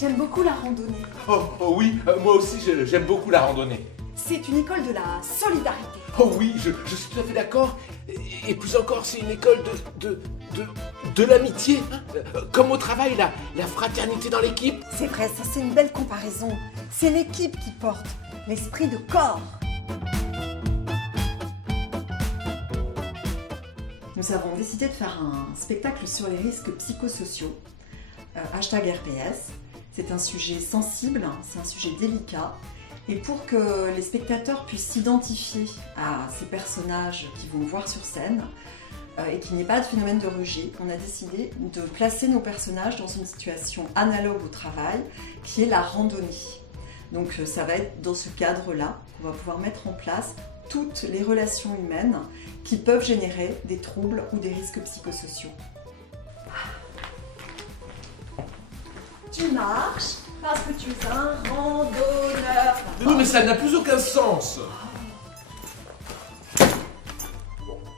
J'aime beaucoup la randonnée. Oh oui, moi aussi j'aime beaucoup la randonnée. C'est une école de la solidarité. Oh oui, je suis tout à fait d'accord. Et plus encore, c'est une école de l'amitié. Hein. Comme au travail, la fraternité dans l'équipe. C'est vrai, ça c'est une belle comparaison. C'est l'équipe qui porte l'esprit de corps. Nous avons décidé de faire un spectacle sur les risques psychosociaux. #RPS. C'est un sujet sensible, c'est un sujet délicat. Et pour que les spectateurs puissent s'identifier à ces personnages qu'ils vont voir sur scène et qu'il n'y ait pas de phénomène de rejet, on a décidé de placer nos personnages dans une situation analogue au travail, qui est la randonnée. Donc ça va être dans ce cadre-là qu'on va pouvoir mettre en place toutes les relations humaines qui peuvent générer des troubles ou des risques psychosociaux. Tu marches parce que tu es un randonneur. Non, mais ça n'a plus aucun sens.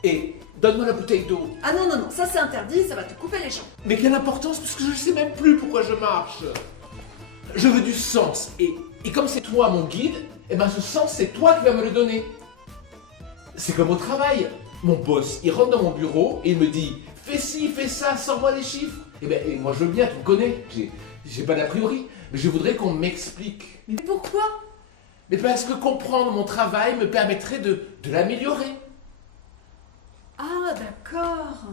Et donne-moi la bouteille d'eau. Ah non, non, non, ça c'est interdit, ça va te couper les jambes. Mais quelle importance, parce que je ne sais même plus pourquoi je marche. Je veux du sens. Et comme c'est toi mon guide, eh ben ce sens, c'est toi qui vas me le donner. C'est comme au travail. Mon boss, il rentre dans mon bureau et il me dit « Fais ci, fais ça, sors-moi les chiffres ». Et moi je veux bien, tu me connais. J'ai pas d'a priori, mais je voudrais qu'on m'explique. Mais pourquoi? Mais parce que comprendre mon travail me permettrait de l'améliorer. Ah, d'accord.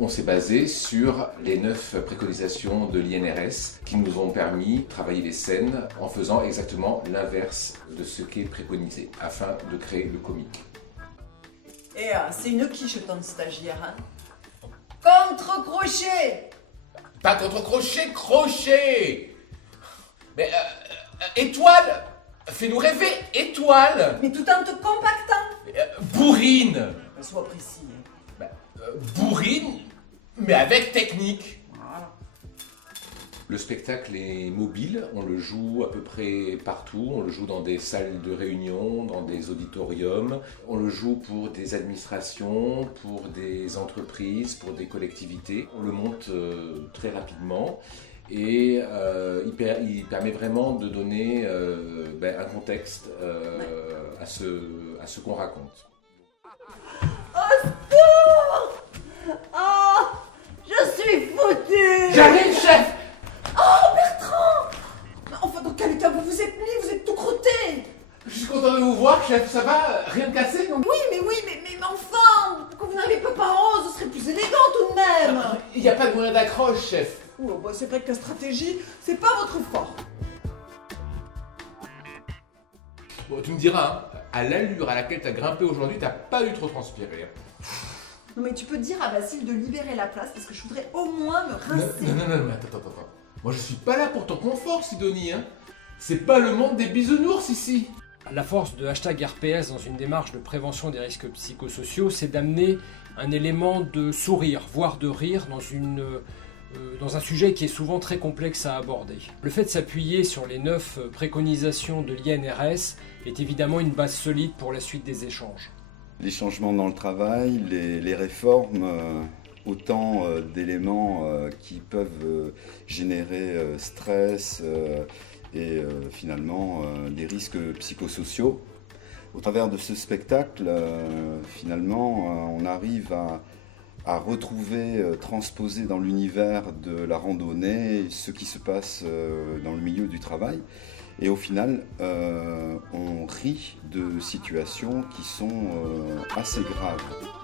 On s'est basé sur les 9 préconisations de l'INRS qui nous ont permis de travailler les scènes en faisant exactement l'inverse de ce qui est préconisé, afin de créer le comique. Et c'est une quiche ton stagiaire, hein? Contre-crochet! Pas contre-crochet, crochet! Mais étoile! Fais-nous rêver, étoile! Mais tout en te compactant! Bourrine! Sois précis. Hein. Bourrine, mais avec technique. Voilà. Le spectacle est mobile, on le joue à peu près partout, on le joue dans des salles de réunion, dans des auditoriums, on le joue pour des administrations, pour des entreprises, pour des collectivités. On le monte très rapidement et il permet vraiment de donner un contexte à ce qu'on raconte. Au secours! Oh! Je suis foutue! J'arrive, chef! Oh, Bertrand! Enfin, dans quel état vous vous êtes mis? Vous êtes tout crotté! Je suis content de vous voir, chef, ça va? Rien de cassé, non? Oui, mais enfin! Quand vous n'arrivez pas par en haut, ce serait plus élégant tout de même! Il n'y a pas de moyen d'accroche, chef. Oh, bah, c'est vrai que la stratégie, c'est pas votre fort. Bon, tu me diras, hein, à l'allure à laquelle tu as grimpé aujourd'hui, t'as pas dû trop transpirer. Non, mais tu peux dire à Basile de libérer la place parce que je voudrais au moins me rincer. Non, attends. Moi, je suis pas là pour ton confort, Sidonie, hein. C'est pas le monde des bisounours ici. La force de #RPS dans une démarche de prévention des risques psychosociaux, c'est d'amener un élément de sourire, voire de rire dans un sujet qui est souvent très complexe à aborder. Le fait de s'appuyer sur les 9 préconisations de l'INRS est évidemment une base solide pour la suite des échanges. Les changements dans le travail, les réformes, autant d'éléments qui peuvent générer stress et finalement des risques psychosociaux. Au travers de ce spectacle, finalement, on arrive à retrouver, transposer dans l'univers de la randonnée ce qui se passe dans le milieu du travail. Et au final, on rit de situations qui sont assez graves.